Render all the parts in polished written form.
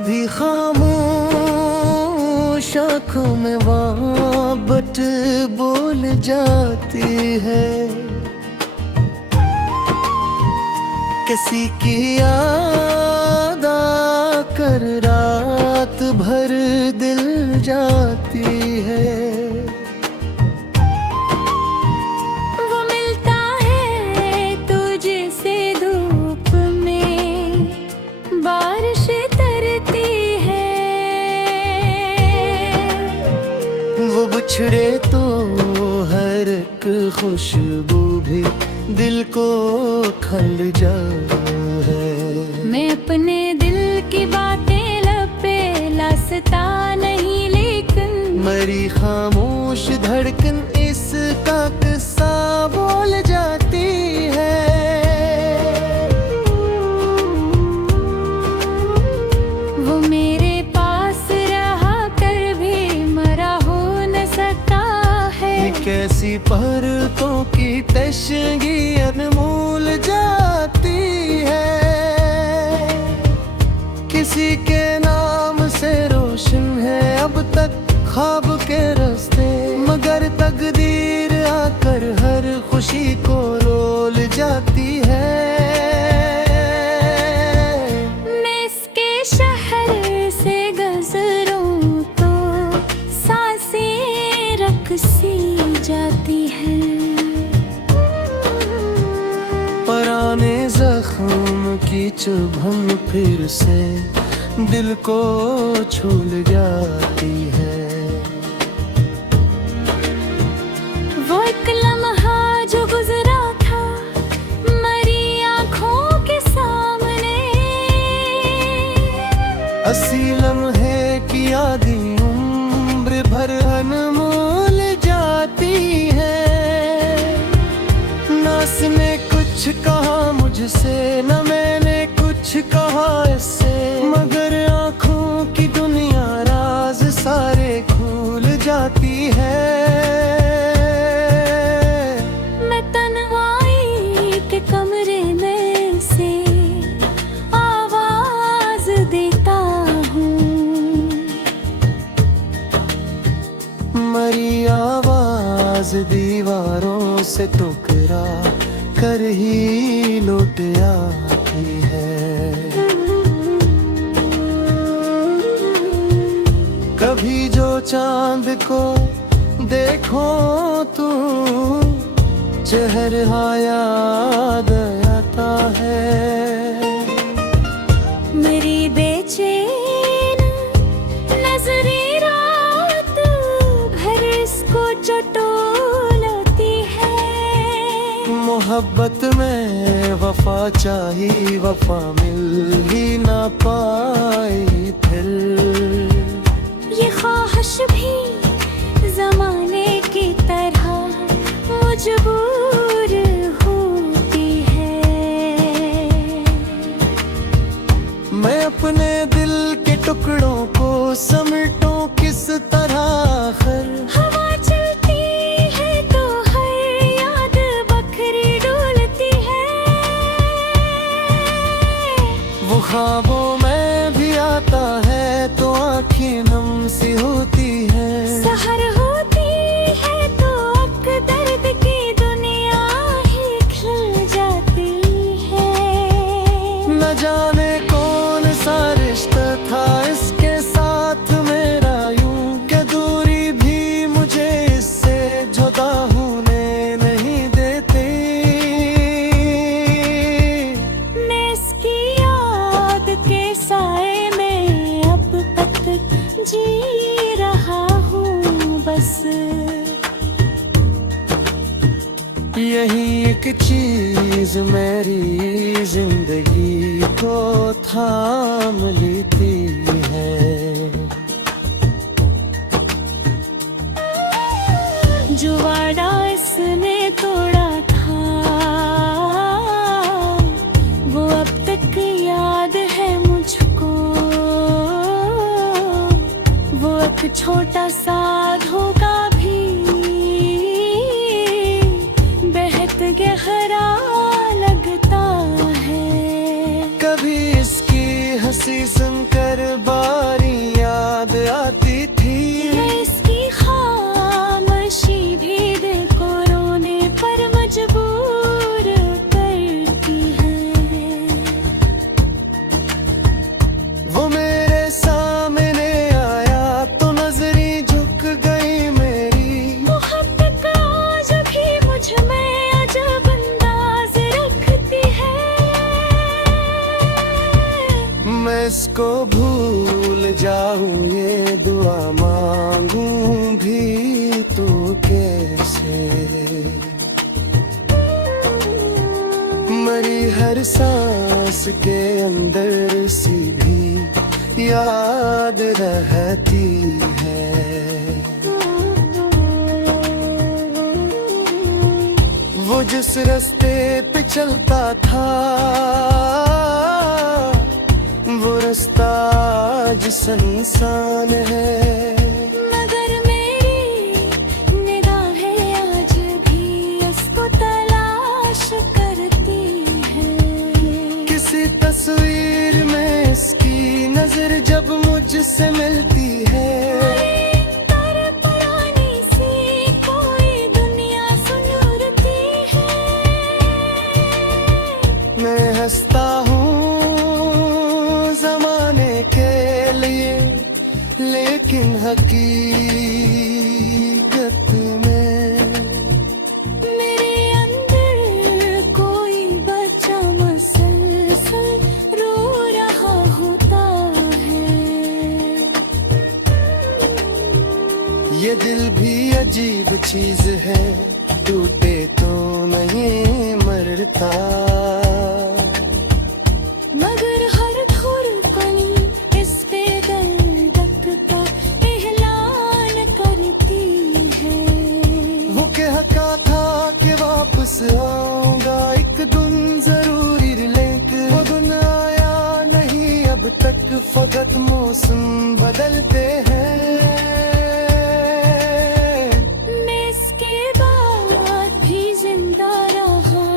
कभी खामोश आँखों में वाबट बोल जाती है, किसी की याद आकर रात भर दिल जाती है। वो मिलता है तुझसे धूप में, बारिश तरती है। वो बिछड़े तो हर एक खुशबू भी दिल को खल जाए। मैं अपने दिल की बातें लब पे लासता नहीं, लेकिन मरी खामोश धड़कन इसका किस्सा बोल जाती है। वो मेरे पास रहा कर भी मरा हो न सकता है। ये कैसी परतों की तशगी अनमोल जाती है, किसी के नाम से रोशन है अब तक ख्वाब के रास्ते, मगर तकदीर आकर हर खुशी को रोल जाती है। मैं इसके शहर से गुजरूं तो सांसें रकसी जाती हैं। पुराने जख्म की चुभन फिर से दिल को छूल जाती है। वो एक लम्हा जो गुजरा था मरी आँखों के सामने, असी लम्हे की यादें उम्र भर अनमोल जाती है। ना उसने कुछ कहा मुझसे, न मैंने कुछ कहा इससे, मगर आँखों की दुनिया राज सारे खुल जाती है। मैं तन्हाई के कमरे में से आवाज देता हूँ, मरी आवाज दीवारों से टकरा कर ही लौट आती है। कभी जो चांद को देखो तू चेहरा याद आता है। मेरी बेचैन नजरें रात भर इसको टटोलती है। मोहब्बत में वफा चाहिए, वफा मिल ही ना पाई फिर। ये ख्वाहिश भी जमाने की तरह मजबूर होती है। मैं अपने दिल के टुकड़ों को समेटूं किस तरह आखिर। हवा चलती है तो हर याद बखरी डोलती है। वो ख्वाबों में भी आता है तो आँखें नम सी होती है। सहर होती है तो अक दर्द की दुनिया ही खिल जाती है। न जाने कौन सा रिश्ता था इसके साथ मेरा, यूं के दूरी भी मुझे इससे जुदा होने नहीं देती। मैं इसकी याद के साए में अब तक जी रहा हूँ बस। यही एक चीज मेरी जिंदगी को थाम लेती है। जो वादा इसने तोड़ा था वो अब तक याद है मुझको। वो एक छोटा सा धोखा भी बेहद गहरा लगता है। कभी इसकी हंसी सुनकर को भूल जाऊं ये दुआ मांगूं भी तो कैसे। मरी हर सांस के अंदर सी भी याद रहती है। वो जिस रास्ते पे चलता था वो रास्ता आज सुनसान है। मगर मेरी निगाहें आज भी उसको तलाश करती हैं। किसी तस्वीर में इसकी नजर जब मुझसे मिलती है, मैं हंसता हूँ जमाने के लिए, लेकिन हकीकत में मेरे अंदर कोई बच्चा मसलसल रो रहा होता है। ये दिल भी अजीब चीज है, टूटे तो नहीं मरता। मगर हर धड़कनी इस पे दर्द का एहलान करती है। वो कहता था कि वापस आऊंगा एक दिन जरूर, लेकिन वो दिन आया नहीं अब तक। फकत मौसम बदलते हैं। मैं इसके बाद भी जिंदा रहा,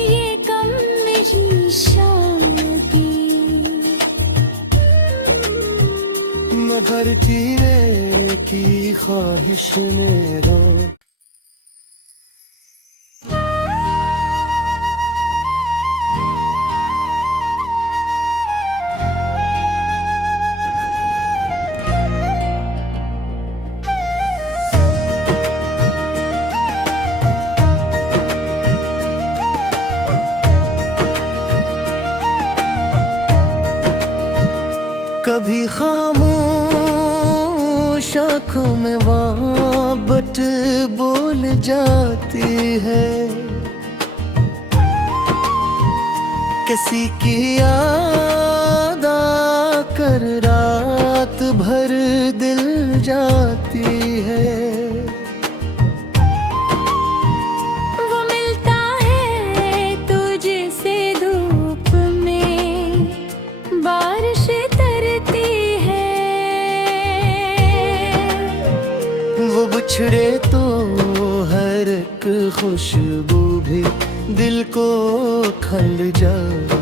ये कम नहीं शान की। मैं भरती की ख्वाहिश में रो। कभी खामोश आँखों में मोहब्बत बोल जाती है। किसी की याद आकर रात भर दिल जाती है। वो मिलता है तुझसे धूप में, बारिश तरती है। वो बिछड़े तो हर एक खुशबू भी दिल को खल जाए।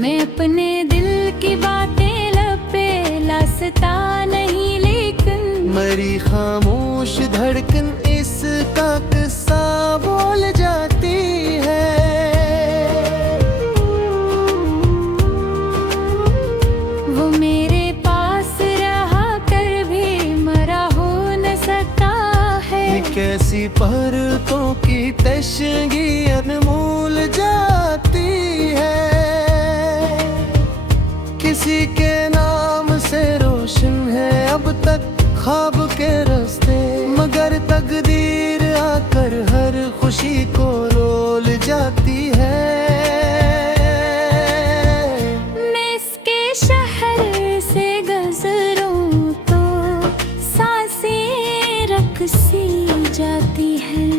मैं अपने दिल की बातें लब पे लासता नहीं, लेकिन मरी खामोश धड़कन इसका किस्सा बोल जाती है। वो मेरे पास रहा कर भी मरा हो न सकता है। ये कैसी परतों की तशगी अनमोल जाती है। किसी के नाम से रोशन है अब तक ख्वाब के रास्ते, मगर तकदीर आकर हर खुशी को रोल जाती है। मैं इसके शहर से गुजरूं तो सांसें रकसी जाती हैं।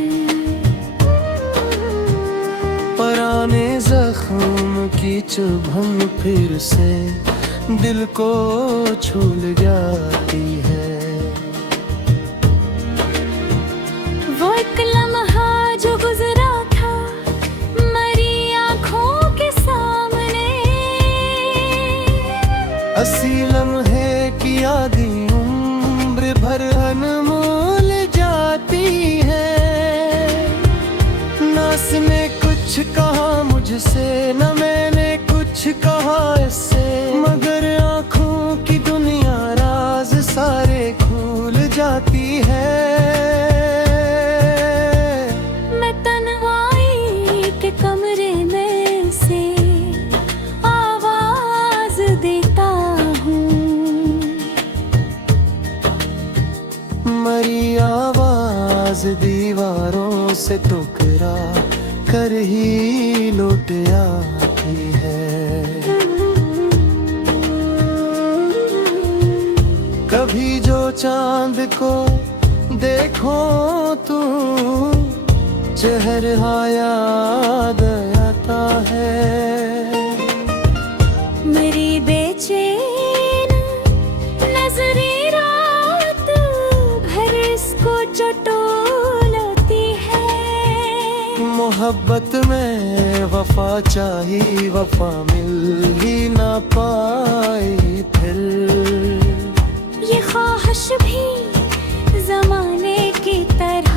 पुराने जख्म की चुभन फिर से दिल को छूल जाती है। वो एक लम्हा जो गुजरा था मरी आँखों के सामने, असी लम्हे की यादें उम्र भर अनमोल जाती है। ना उसने कुछ कहा मुझसे, न मैंने कुछ कहा इससे, मगर आँखों की दुनिया राज सारे खुल जाती है। मैं तन्हाई के कमरे में से आवाज राज दीवारों से टुकरा कर ही लौट आती है। कभी जो चांद को देखो तू चेहरा याद आता है। मेरी बेचैन नजरें रात भर इसको चटोलती है। मोहब्बत में वफा चाहिए, वफा मिल ही ना पाई फिर। ये ख्वाहिश भी जमाने की तरह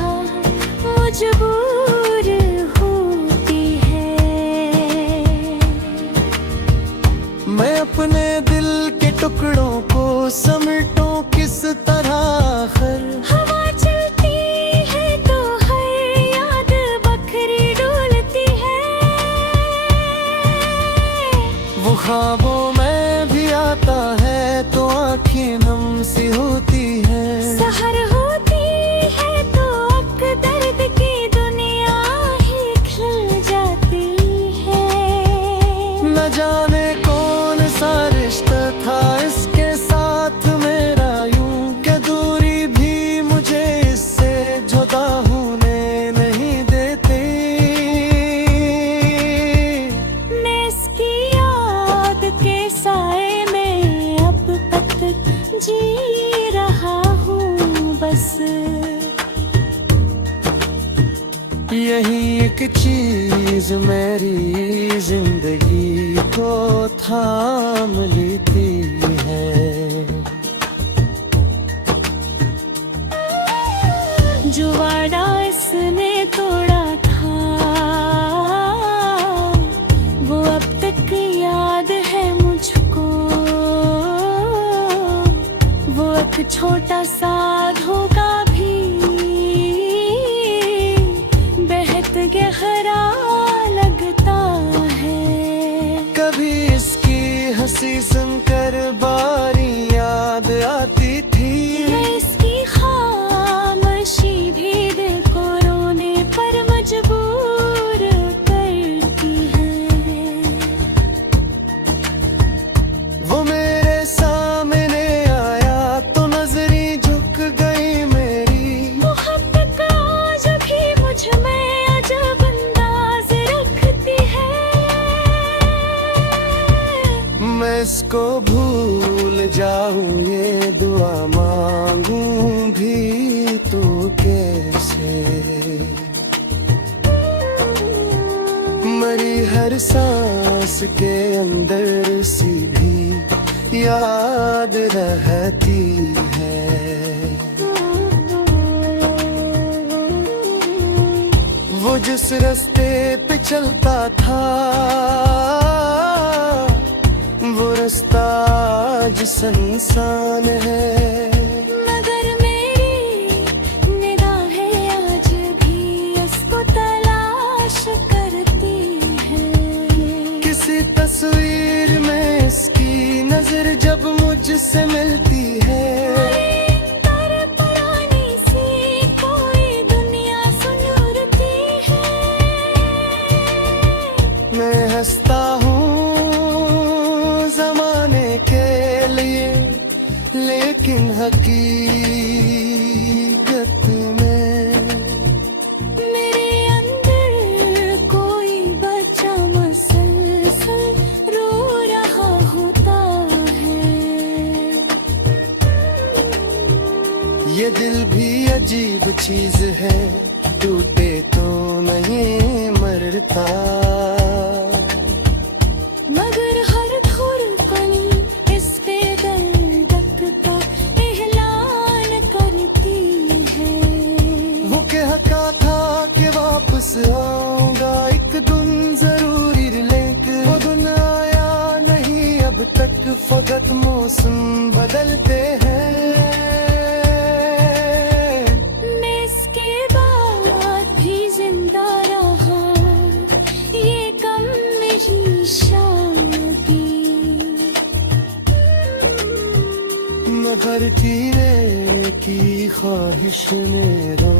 मजबूर होती है। मैं अपने दिल के टुकड़ों को समेटूं किस तरह आखिर। हवा चलती है तो हर याद बखरी डोलती है। वो ख्वाबों में भी आता है तो आँखें नम सी होती है। सहर होती है तो अक दर्द की दुनिया ही खिल जाती है। न जाने कौन सा रिश्ता था इसके साथ मेरा, यूं के दूरी भी मुझे इससे जुदा होने नहीं देती। मैं इसकी याद के साए में अब तक जी रहा हूँ बस। यही एक चीज मेरी जिंदगी को थाम लेती है। जो वादा इसने तोड़ा था वो अब तक याद है मुझको। वो एक छोटा सा धोखा भी बेहद गहरा लगता है। कभी इसकी हंसी सुनकर बारी याद आती थी। इसकी खामोशी भी दिल को रोने पर मजबूर करती है। वो मेरे सामने आया तो नजरें झुक गई मेरी। मोहब्बत आज भी मुझ में अजब अंदाज रखती है। मैं इसको भूल जाऊं ये दुआ मांगूं भी तो कैसे। मरी हर सांस के अंदर सी भी याद रहती है। वो जिस रास्ते पे चलता था वो रास्ता आज सुनसान है। मगर मेरी निगाहें आज भी उसको तलाश करती हैं। किसी तस्वीर में इसकी नजर जब मुझसे मिलती है। पुरानी सी कोई दुनिया सुन उड़ती है। मैं हंसता हूँ जमाने के लिए, लेकिन हकीकत में मेरे अंदर कोई बच्चा मसलसल रो रहा होता है। ये दिल भी अजीब चीज है, टूटे तो नहीं मरता। मगर हर धड़कनी इस पे दर्द का ऐलान करती है। वो कहता था कि वापस आऊंगा एक दिन जरूर, लेकिन वो दिन आया नहीं अब तक। फकत मौसम बदलते हैं। मैं इसके बाद भी जिंदा रहा, ये कम नहीं शादी। मगर जीने की ख्वाहिश में रो